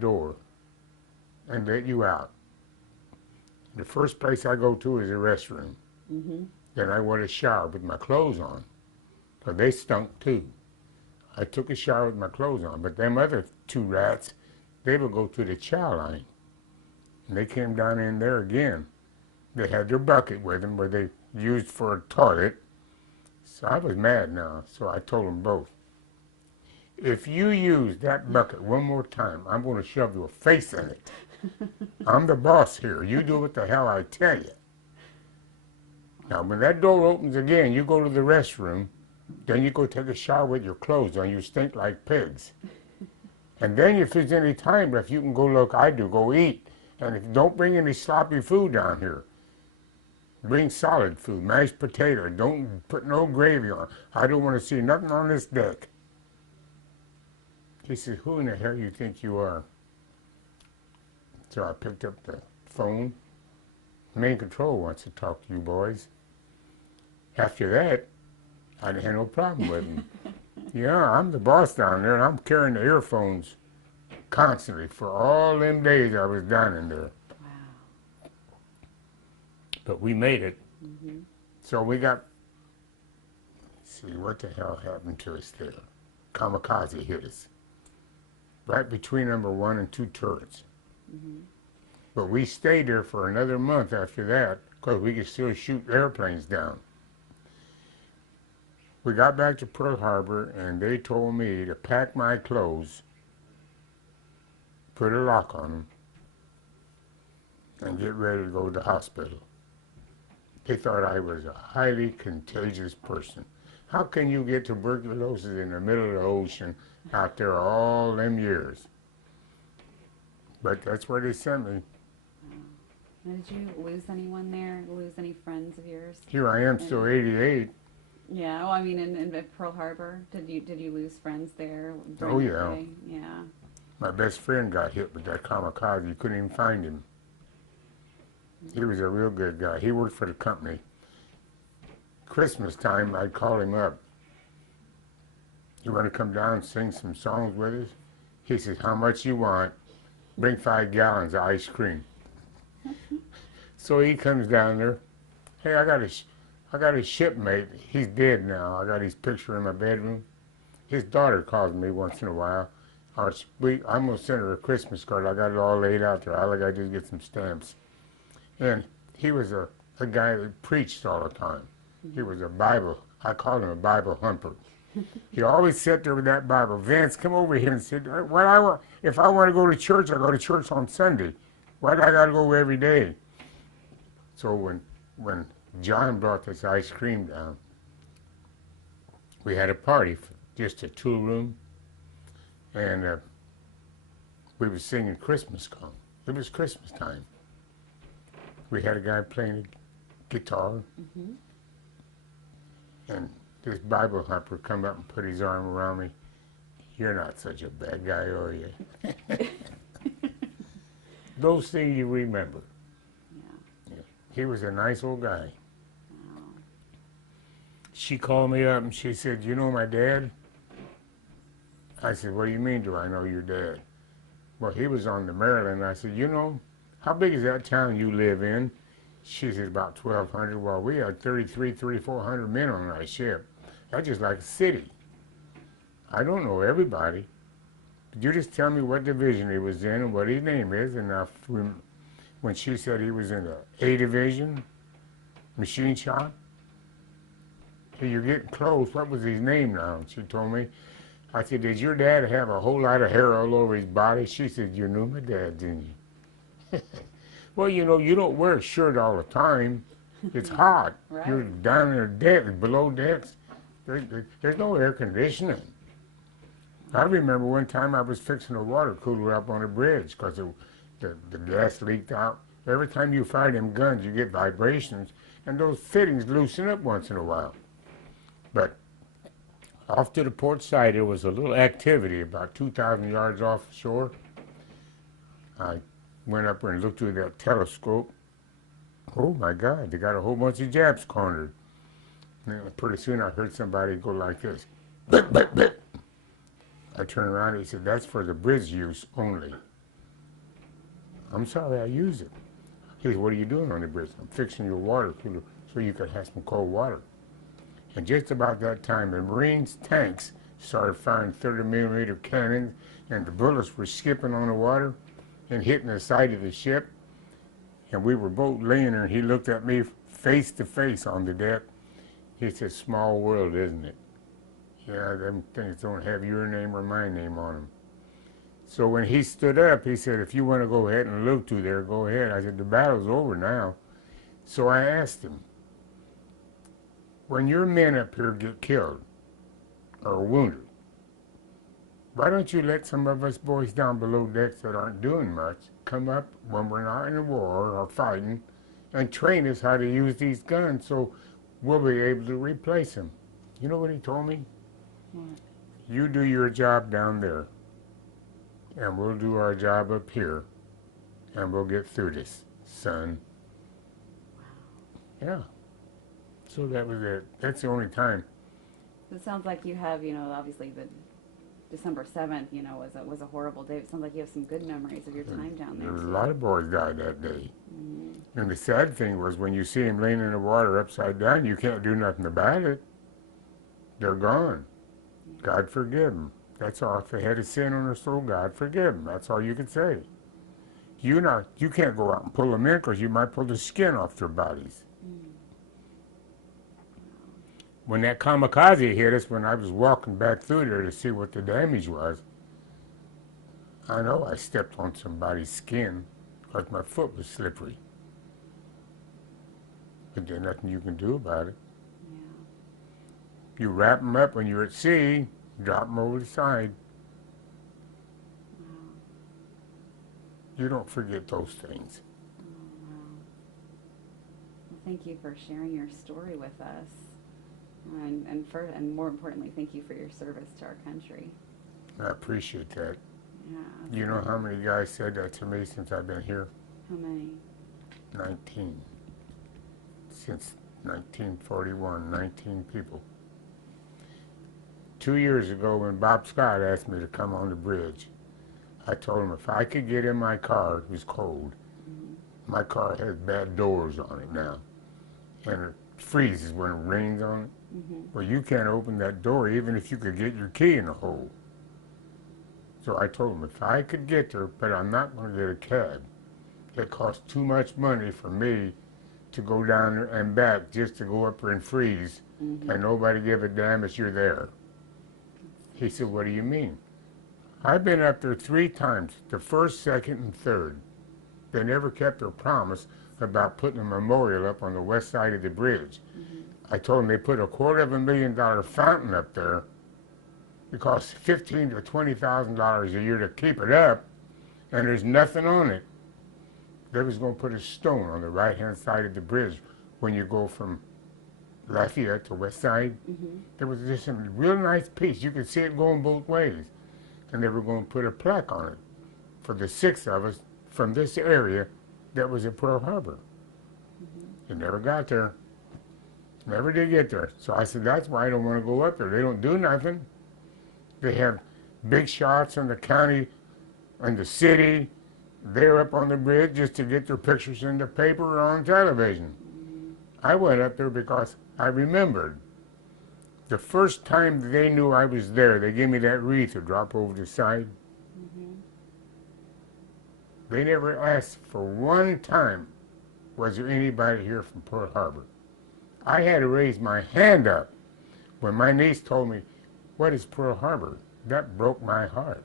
door and let you out. The first place I go to is the restroom. Mm-hmm. Then I went to shower with my clothes on, because they stunk too. I took a shower with my clothes on, but them other two rats, they would go to the chow line. And they came down in there again. They had their bucket with them where they used for a toilet. So I was mad now, so I told them both, if you use that bucket one more time, I'm going to shove your face in it. I'm the boss here. You do what the hell I tell you. Now, when that door opens again, you go to the restroom, then you go take a shower with your clothes on. You stink like pigs. And then if there's any time left, you can go look, I do, go eat. And don't bring any sloppy food down here. Bring solid food, mashed potato. Don't put no gravy on. I don't want to see nothing on this deck. He said, who in the hell you think you are? So I picked up the phone. Main control wants to talk to you boys. After that, I didn't have no problem with him. Yeah, I'm the boss down there, and I'm carrying the earphones constantly for all them days I was down in there. Wow. But we made it. Mm-hmm. So we got, see, what the hell happened to us there? Kamikaze hit us. Right between number 1 and 2 turrets. Mm-hmm. But we stayed there for another month after that because we could still shoot airplanes down. We got back to Pearl Harbor and they told me to pack my clothes, put a lock on them, and get ready to go to the hospital. They thought I was a highly contagious person. How can you get tuberculosis in the middle of the ocean out there all them years? But that's where they sent me. Now, did you lose anyone there? Lose any friends of yours? Here I am, still 88. Yeah. Well, I mean, in Pearl Harbor, did you lose friends there? Oh, the yeah. day? Yeah. My best friend got hit with that kamikaze. You couldn't even find him. He was a real good guy. He worked for the company. Christmas time, I'd call him up. You want to come down and sing some songs with us? He says, how much you want? Bring 5 gallons of ice cream. So he comes down there. Hey, I got a shipmate. He's dead now. I got his picture in my bedroom. His daughter calls me once in a while. I'm going to send her a Christmas card. I got it all laid out there. All I got to do is get some stamps. And he was a guy that preached all the time. He was a Bible. I called him a Bible humper. He always sat there with that Bible. Vance, come over here and said, if I want to go to church, I go to church on Sunday. Why do I got to go every day? So when John brought this ice cream down, we had a party, just a 2-room, and we were singing Christmas songs. It was Christmas time. We had a guy playing a guitar, Mm-hmm. and this Bible humper come up and put his arm around me. You're not such a bad guy, are you? Those things you remember. Yeah. Yeah. He was a nice old guy. Wow. She called me up and she said, you know my dad? I said, what do you mean, do I know your dad? Well, he was on the Maryland. I said, you know, how big is that town you live in? She said, about 1,200. Well, we had 3,400 men on our ship. That's just like a city. I don't know everybody. But you just tell me what division he was in and what his name is. And when she said he was in the A division, machine shop, hey, you're getting close. What was his name now? And she told me. I said, did your dad have a whole lot of hair all over his body? She said, you knew my dad, didn't you? Well, you know, you don't wear a shirt all the time. It's hot. Right. You're down in the deck, below decks. There's no air conditioning. I remember one time I was fixing a water cooler up on a bridge because the gas leaked out. Every time you fire them guns, you get vibrations, and those fittings loosen up once in a while. But off to the port side, there was a little activity about 2,000 yards offshore. I went up and looked through that telescope. Oh my God, they got a whole bunch of Japs cornered. And then pretty soon I heard somebody go like this. Blip, blip, blip. I turned around and he said, that's for the bridge use only. I'm sorry, I use it. He said, what are you doing on the bridge? I'm fixing your water cooler so you could have some cold water. And just about that time, the Marines' tanks started firing 30-millimeter cannons, and the bullets were skipping on the water and hitting the side of the ship. And we were both laying there, and he looked at me face to face on the deck. He said, small world, isn't it? Yeah, them things don't have your name or my name on them. So when he stood up, he said, if you want to go ahead and look through there, go ahead. I said, the battle's over now. So I asked him, when your men up here get killed or wounded, why don't you let some of us boys down below decks that aren't doing much come up when we're not in a war or fighting and train us how to use these guns so we'll be able to replace them? You know what he told me? What? You do your job down there, and we'll do our job up here, and we'll get through this, son. Yeah. So that was it. That's the only time. It sounds like you have, obviously the December 7th, was a horrible day. It sounds like you have some good memories of your time down there. There was a too. lot of boys died that day. Mm-hmm. And the sad thing was when you see them laying in the water upside down, you can't do nothing about it. They're gone. God forgive them. That's all. If they had a sin on their soul, God forgive them. That's all you can say. You can't go out and pull them in because you might pull the skin off their bodies. When that kamikaze hit us, when I was walking back through there to see what the damage was, I know I stepped on somebody's skin because my foot was slippery. But there's nothing you can do about it. Yeah. You wrap them up when you're at sea, drop them over the side. Wow. You don't forget those things. Oh, wow. Well, thank you for sharing your story with us. And more importantly, thank you for your service to our country. I appreciate that. Yeah. You know how many guys said that to me since I've been here? How many? 19. Since 1941, 19 people. 2 years ago when Bob Scott asked me to come on the bridge, I told him if I could get in my car, it was cold. Mm-hmm. My car has bad doors on it now, and it freezes when it rains on it. Mm-hmm. Well, you can't open that door even if you could get your key in the hole. So I told him if I could get there, but I'm not going to get a cab. It costs too much money for me to go down there and back just to go up there and freeze, Mm-hmm. and nobody give a damn if you're there. He said, what do you mean? I've been up there 3 times, the first, second, and third. They never kept their promise about putting a memorial up on the west side of the bridge. Mm-hmm. I told them they put a $250,000 fountain up there. It costs $15,000 to $20,000 a year to keep it up, and there's nothing on it. They was going to put a stone on the right-hand side of the bridge when you go from Lafayette to West Side. Mm-hmm. There was just a real nice piece. You could see it going both ways. And they were going to put a plaque on it for the 6 of us from this area that was at Pearl Harbor. Mm-hmm. It never got there. Never did get there. So I said, that's why I don't want to go up there. They don't do nothing. They have big shots in the county and the city. They're up on the bridge just to get their pictures in the paper or on television. Mm-hmm. I went up there because I remembered the first time they knew I was there, they gave me that wreath to drop over the side. Mm-hmm. They never asked for one time, was there anybody here from Pearl Harbor? I had to raise my hand up when my niece told me, what is Pearl Harbor? That broke my heart.